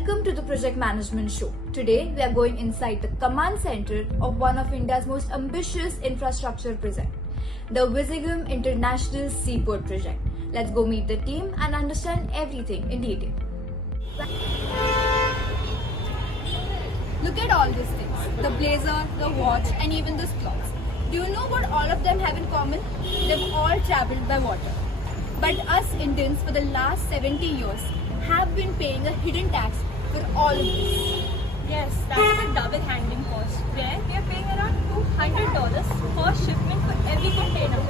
Welcome to the Project Management Show. Today we are going inside the command center of one of India's most ambitious infrastructure projects, the Vizhinjam International Seaport project. Let's go meet the team and understand everything in detail. Look at all these things, the blazer, the watch and even the clocks. Do you know what all of them have in common? They've all traveled by water. But us Indians for the last 70 years have been paying a hidden tax for all of this. Yes, that's the double handling cost, where we are paying around $200 per shipment for every container.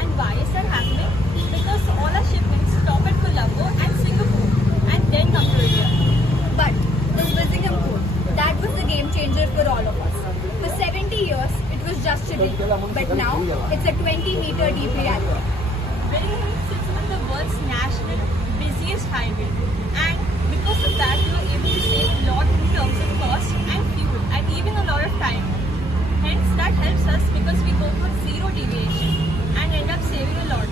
And why is that happening? Because all our shipments stop at Colombo and Singapore and then come to India. But the Vizhinjam code, that was the game changer for all of us. For 70 years, it was just a leak, but now it's a 20-meter deep reality. Vizhinjam sits on the world's national busiest highway, and because of that, we were able to save a lot in terms of cost and fuel, and even a lot of time. Hence, that helps us because we go for zero deviation and end up saving a lot.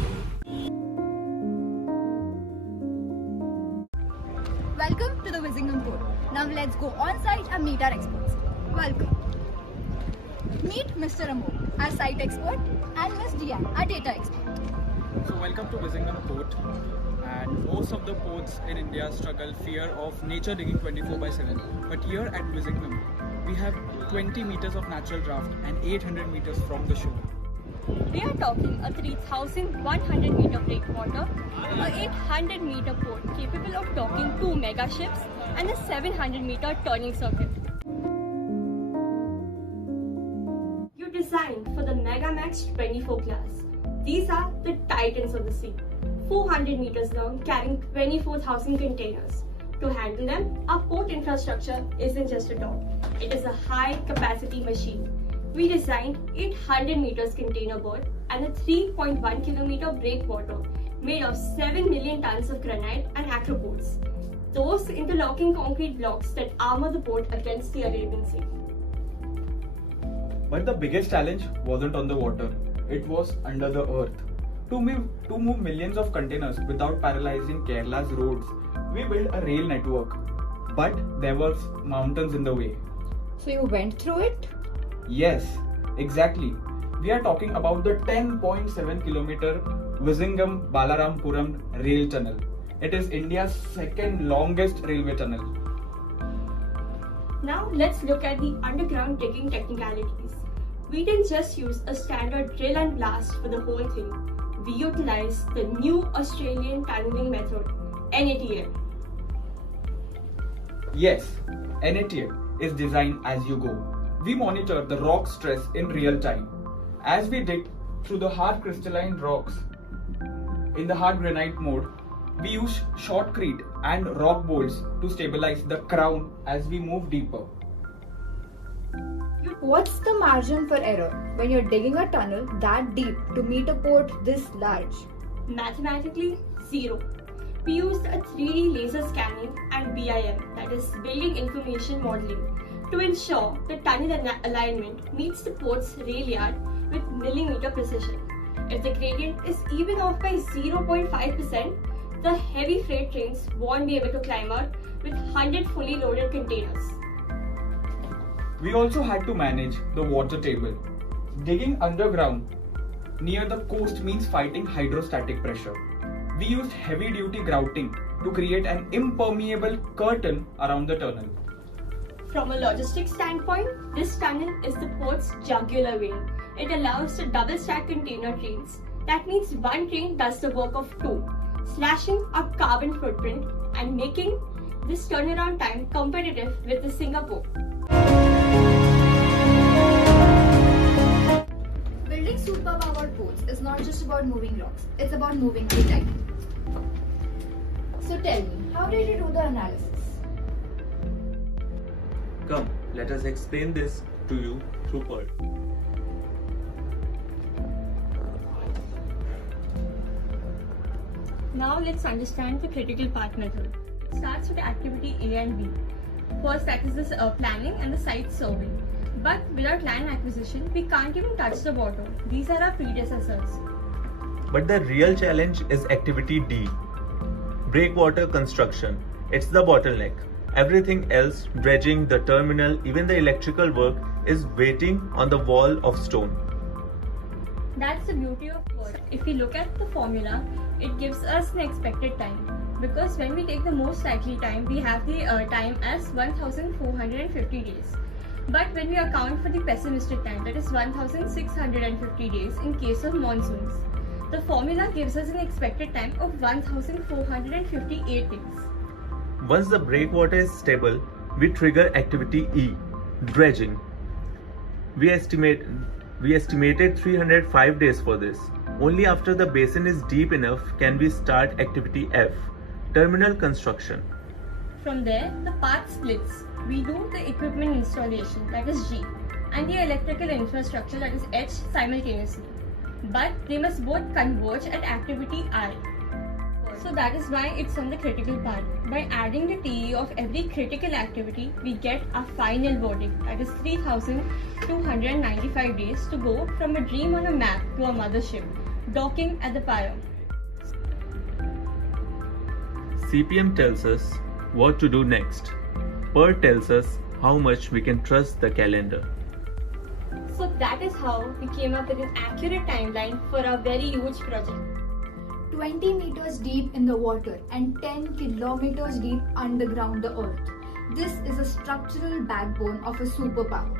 Welcome to the Vizhinjam Port. Now let's go on site and meet our experts. Welcome. Meet Mr. Amogh, our site expert, and Ms. Diann, our data expert. So welcome to Vizhinjam Port, and most of the ports in India struggle fear of nature digging 24/7. But here at Vizhinjam, we have 20 meters of natural draft and 800 meters from the shore. We are talking a 3,100 meter breakwater, a 800 meter port capable of docking 2 mega ships, and a 700 meter turning circuit. You designed for the Megamax 24 class. These are the titans of the sea, 400 meters long, carrying 24,000 containers. To handle them, our port infrastructure isn't just a dock, it is a high-capacity machine. We designed 800 meters container berth and a 3.1 kilometer breakwater made of 7 million tons of granite and acropods, those interlocking concrete blocks that armor the port against the Arabian Sea. But the biggest challenge wasn't on the water, it was under the earth. To move millions of containers without paralyzing Kerala's roads, we built a rail network. But there were mountains in the way. So you went through it? Yes, exactly. We are talking about the 10.7 kilometer Vizhinjam Balarampuram rail tunnel. It is India's second longest railway tunnel. Now let's look at the underground digging technicalities. We didn't just use a standard drill and blast for the whole thing. We utilized the new Australian tunneling method, NATM. Yes, NATM is designed as you go. We monitor the rock stress in real time. As we dig through the hard crystalline rocks in the hard granite mode, we use shotcrete and rock bolts to stabilize the crown as we move deeper. What's the margin for error when you're digging a tunnel that deep to meet a port this large? Mathematically, zero. We used a 3D laser scanning and BIM, that is Building Information Modeling, to ensure the tunnel alignment meets the port's rail yard with millimeter precision. If the gradient is even off by 0.5%, the heavy freight trains won't be able to climb out with 100 fully loaded containers. We also had to manage the water table. Digging underground near the coast means fighting hydrostatic pressure. We used heavy-duty grouting to create an impermeable curtain around the tunnel. From a logistics standpoint, this tunnel is the port's jugular vein. It allows the double-stack container trains. That means one train does the work of two, slashing our carbon footprint and making this turnaround time competitive with the Singapore. Building superpowered ports is not just about moving rocks, it's about moving data. So tell me, how did you do the analysis? Come, let us explain this to you through Perl. Now let's understand the critical path method. It starts with activity A and B. First, that is the planning and the site survey. But without land acquisition, we can't even touch the water. These are our predecessors. But the real challenge is activity D, breakwater construction. It's the bottleneck. Everything else, dredging, the terminal, even the electrical work, is waiting on the wall of stone. That's the beauty of work. If we look at the formula, it gives us an expected time. Because when we take the most likely time, we have the time as 1450 days. But when we account for the pessimistic time, that is 1650 days in case of monsoons, the formula gives us an expected time of 1458 days. Once the breakwater is stable, we trigger activity E, dredging. We estimated 305 days for this. Only after the basin is deep enough can we start activity F, terminal construction. From there, the path splits. We do the equipment installation, that is G, and the electrical infrastructure, that is H, simultaneously. But they must both converge at activity I. So that is why it's on the critical part. By adding the TE of every critical activity, we get a final verdict, that is 3,295 days to go from a dream on a map to a mothership, docking at the pier. CPM tells us what to do next. PER tells us how much we can trust the calendar. So that is how we came up with an accurate timeline for our very huge project. 20 meters deep in the water and 10 kilometers deep underground the earth. This is a structural backbone of a superpower.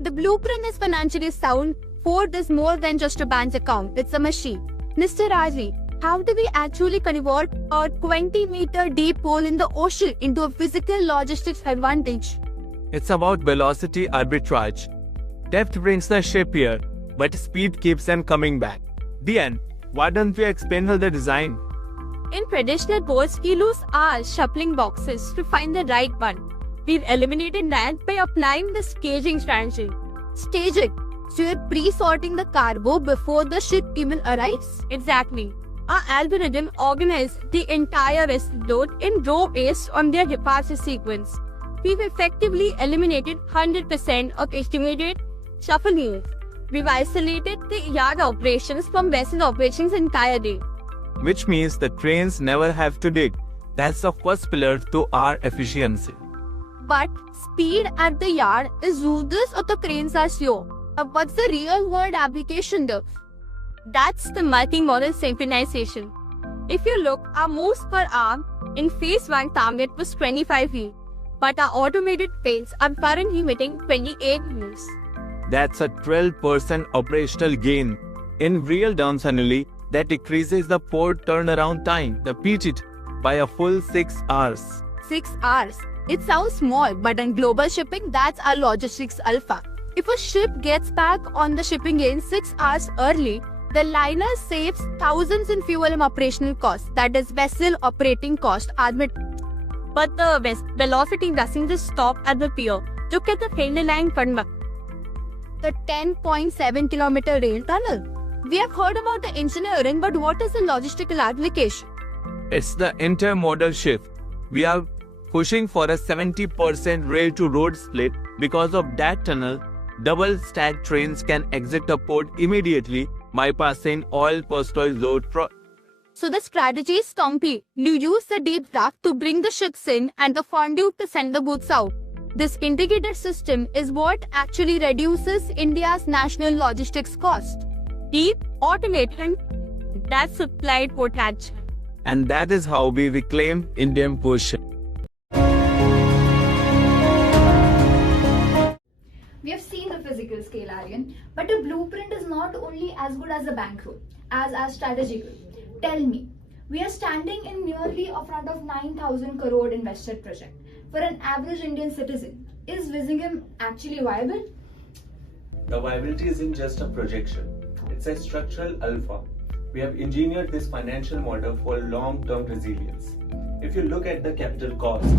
The blueprint is financially sound. Ford is more than just a bank account, it's a machine. Mr. Raji, how do we actually convert a 20-meter deep hole in the ocean into a physical logistics advantage? It's about velocity arbitrage. Depth brings the ship here, but speed keeps them coming back. Diann, why don't we explain her the design? In traditional boats, we lose hours shuffling boxes to find the right one. We've eliminated that by applying the staging strategy. Staging. So you're pre-sorting the cargo before the ship even arrives? Exactly. Our algorithm organizes the entire vessel load in row based on their departure sequence. We've effectively eliminated 100% of estimated shuffling. We've isolated the yard operations from vessel operations entire day. Which means the trains never have to dig. That's the first pillar to our efficiency. But speed at the yard is ruthless or the cranes are slow. What's the real world application though? That's the multi-modal synchronization. If you look, our moves per hour in phase 1 target was 25 feet, but our automated planes are currently hitting 28 moves. That's a 12% operational gain. In real terms, Anuli, that decreases the port turnaround time, the PGDM, by a full 6 hours. 6 hours. It sounds small, but in global shipping, that's our logistics alpha. If a ship gets back on the shipping lane 6 hours early, the liner saves thousands in fuel and operational costs, that is vessel operating cost. But the velocity doesn't just stop at the pier. Look at the Fender line conduct. The 10.7 kilometer rail tunnel. We have heard about the engineering, but what is the logistical application? It's the intermodal shift. We are pushing for a 70% rail to road split. Because of that tunnel, double stack trains can exit the port immediately, bypassing all postal load. So the strategy is complete. You use the deep draft to bring the ships in and the conduit to send the goods out. This integrated system is what actually reduces India's national logistics cost. Deep, automated, that's applied potential. And that is how we reclaim Indian position. We have seen the physical scale, Aryan, but a blueprint is not only as good as a bankroll, as strategical. Tell me, we are standing in nearly a front of 9,000 crore invested project. For an average Indian citizen, is Vizhinjam actually viable? The viability isn't just a projection, it's a structural alpha. We have engineered this financial model for long-term resilience. If you look at the capital cost,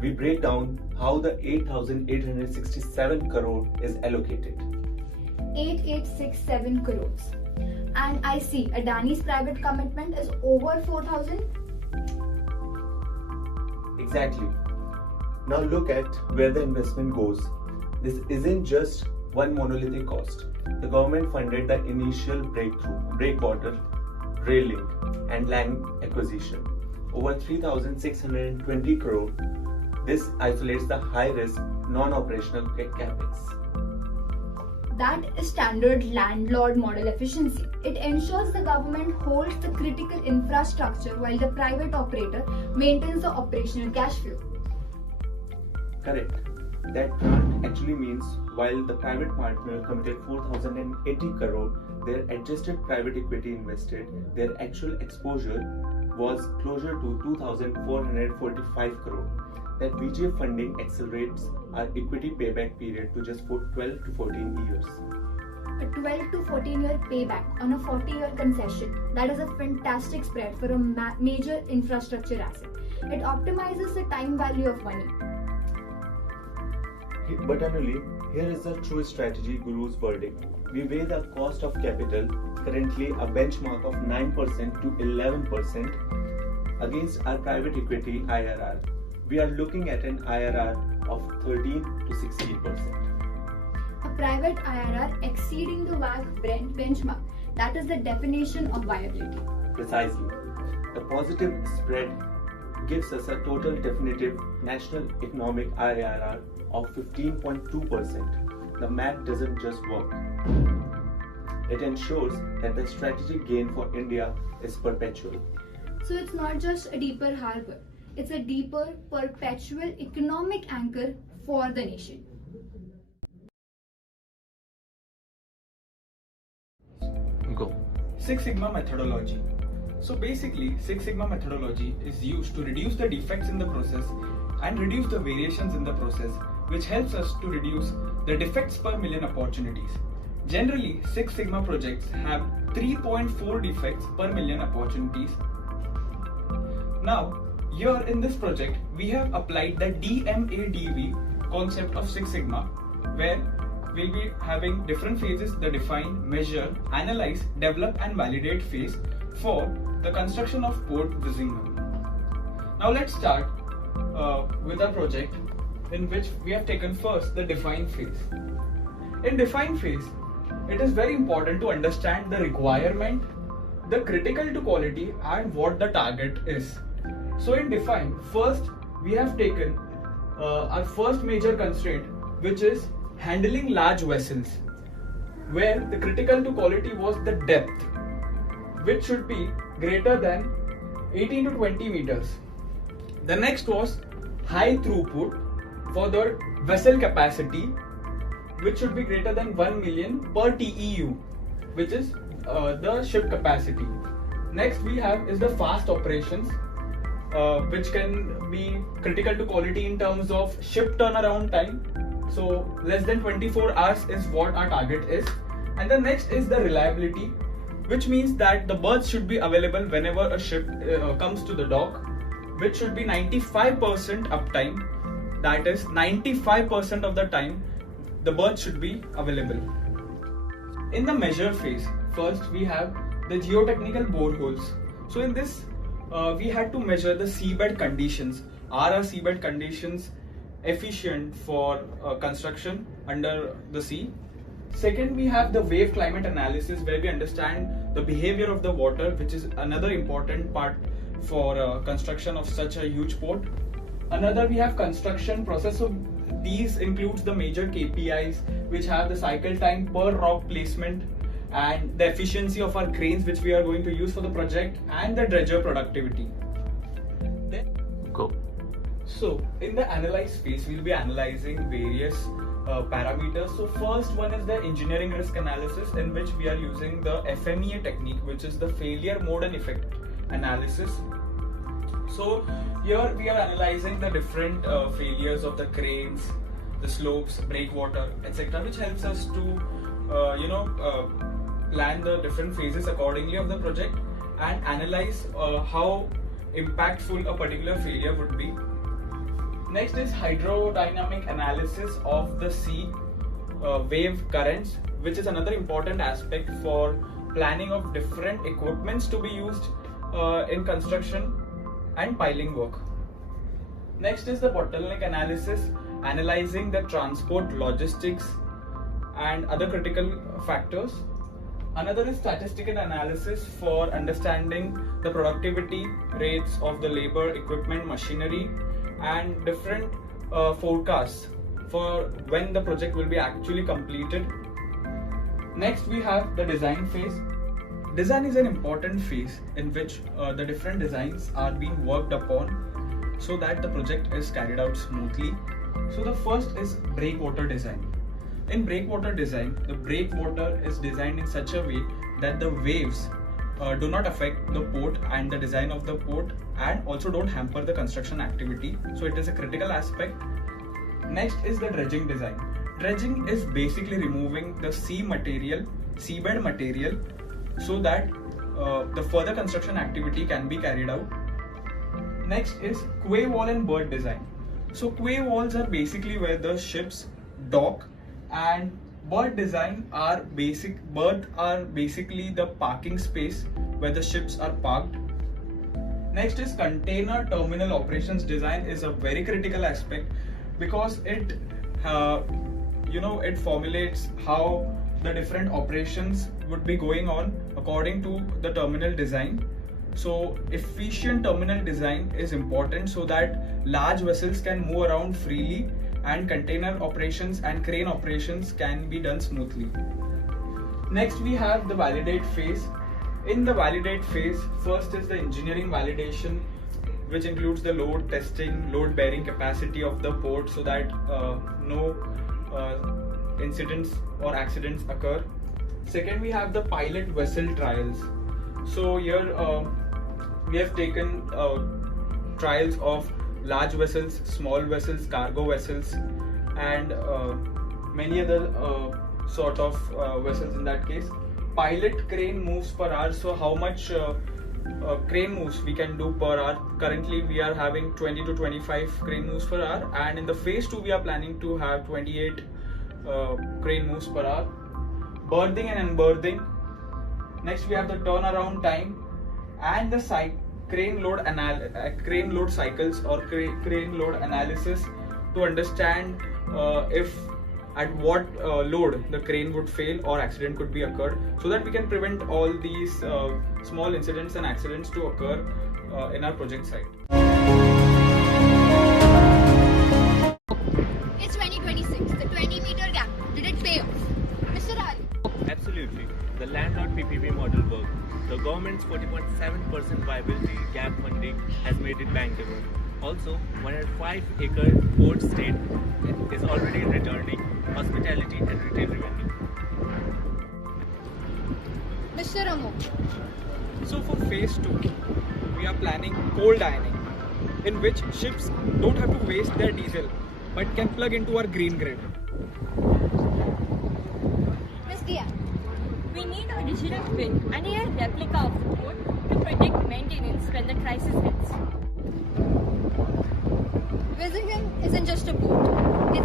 we break down how the 8,867 crore is allocated. 8867 crores. And I see Adani's private commitment is over 4,000. Exactly. Now look at where the investment goes. This isn't just one monolithic cost. The government funded the initial breakwater, rail link, and land acquisition. Over 3,620 crore. This isolates the high-risk, non-operational capex. That is standard landlord model efficiency. It ensures the government holds the critical infrastructure while the private operator maintains the operational cash flow. Correct. That grant actually means while the private partner committed 4,080 crore, their adjusted private equity invested, their actual exposure was closer to 2,445 crore. That VGF funding accelerates our equity payback period to just 12 to 14 years. A 12 to 14 year payback on a 40-year concession, that is a fantastic spread for a major infrastructure asset. It optimizes the time value of money. But Anuli, here is the true strategy guru's verdict. We weigh the cost of capital, currently a benchmark of 9% to 11%, against our private equity IRR. We are looking at an IRR of 13 to 16%. A private IRR exceeding the WACC benchmark, that is the definition of viability. Precisely. The positive spread gives us a total definitive national economic IRR of 15.2%. The math doesn't just work. It ensures that the strategic gain for India is perpetual. So it's not just a deeper harbor, it's a deeper perpetual economic anchor for the nation. Go. Six Sigma methodology. So basically, Six Sigma methodology is used to reduce the defects in the process and reduce the variations in the process, which helps us to reduce the defects per million opportunities. Generally, Six Sigma projects have 3.4 defects per million opportunities. Now, here in this project, we have applied the DMADV concept of Six Sigma, where we'll be having different phases: the define, measure, analyze, develop and validate phase for the construction of Port Vizhinjam. Now let's start with our project, in which we have taken first the define phase. In define phase, it is very important to understand the requirement, the critical to quality and what the target is. So in define, first we have taken our first major constraint, which is handling large vessels, where the critical to quality was the depth, which should be greater than 18 to 20 meters. The next was high throughput for the vessel capacity, which should be greater than 1 million per TEU, which is the ship capacity. Next we have is the fast operations, which can be critical to quality in terms of ship turnaround time. So less than 24 hours is what our target is. And the next is the reliability, which means that the berths should be available whenever a ship comes to the dock, which should be 95% uptime. That is 95% of the time the berth should be available. In the measure phase, first we have the geotechnical boreholes. So in this, we had to measure the seabed conditions. Are our seabed conditions efficient for construction under the sea? Second, we have the wave climate analysis, where we understand the behavior of the water, which is another important part for construction of such a huge port. Another, we have construction process. So these includes the major KPIs, which have the cycle time per rock placement and the efficiency of our cranes, which we are going to use for the project, and the dredger productivity. Then Go. So in the analyze phase, we'll be analyzing various parameters. So first one is the engineering risk analysis, in which we are using the FMEA technique, which is the failure mode and effect analysis. So here we are analyzing the different failures of the cranes, the slopes, breakwater, etc., which helps us to plan the different phases accordingly of the project and analyze how impactful a particular failure would be. Next is hydrodynamic analysis of the sea wave currents, which is another important aspect for planning of different equipments to be used in construction and piling work. Next is the bottleneck analysis, analyzing the transport, logistics and other critical factors. Another is statistical analysis for understanding the productivity rates of the labor, equipment, machinery, and different forecasts for when the project will be actually completed. Next, we have the design phase. Design is an important phase in which the different designs are being worked upon so that the project is carried out smoothly. So the first is breakwater design. In breakwater design, the breakwater is designed in such a way that the waves do not affect the port and the design of the port, and also don't hamper the construction activity. So it is a critical aspect. Next is the dredging design. Dredging is basically removing the seabed material, so that the further construction activity can be carried out. Next is quay wall and berth design. So quay walls are basically where the ships dock, and berth are basically the parking space where the ships are parked. Next is container terminal operations design is a very critical aspect, because it formulates how the different operations would be going on according to the terminal design. So efficient terminal design is important so that large vessels can move around freely and container operations and crane operations can be done smoothly. Next, we have the validate phase. In the validate phase, first is the engineering validation, which includes the load testing, load bearing capacity of the port so that no incidents or accidents occur. Second, we have the pilot vessel trials. So here we have taken trials of large vessels, small vessels, cargo vessels, and many other sort of vessels in that case. Pilot crane moves per hour, so how much crane moves we can do per hour. Currently we are having 20 to 25 crane moves per hour, and in the phase 2 we are planning to have 28 crane moves per hour. Berthing and unberthing. Next, we have the turnaround time and the crane load cycles or crane load analysis to understand if at what load the crane would fail or accident could be occurred, so that we can prevent all these small incidents and accidents to occur in our project site. It's 2026, the 20-meter gap. Did it pay off? Mr. Aryan. Absolutely. The landlord PPP model worked. The government's 40.7% viability gap funding has made it bankable. Also, 105-acre port state is already returning hospitality and retail revenue. Mr. Amogh. So for phase 2, we are planning cold ironing, in which ships don't have to waste their diesel but can plug into our green grid. Miss Diann. We need a digital twin and a replica of the port to predict maintenance when the crisis hits. Vizhinjam isn't just a port,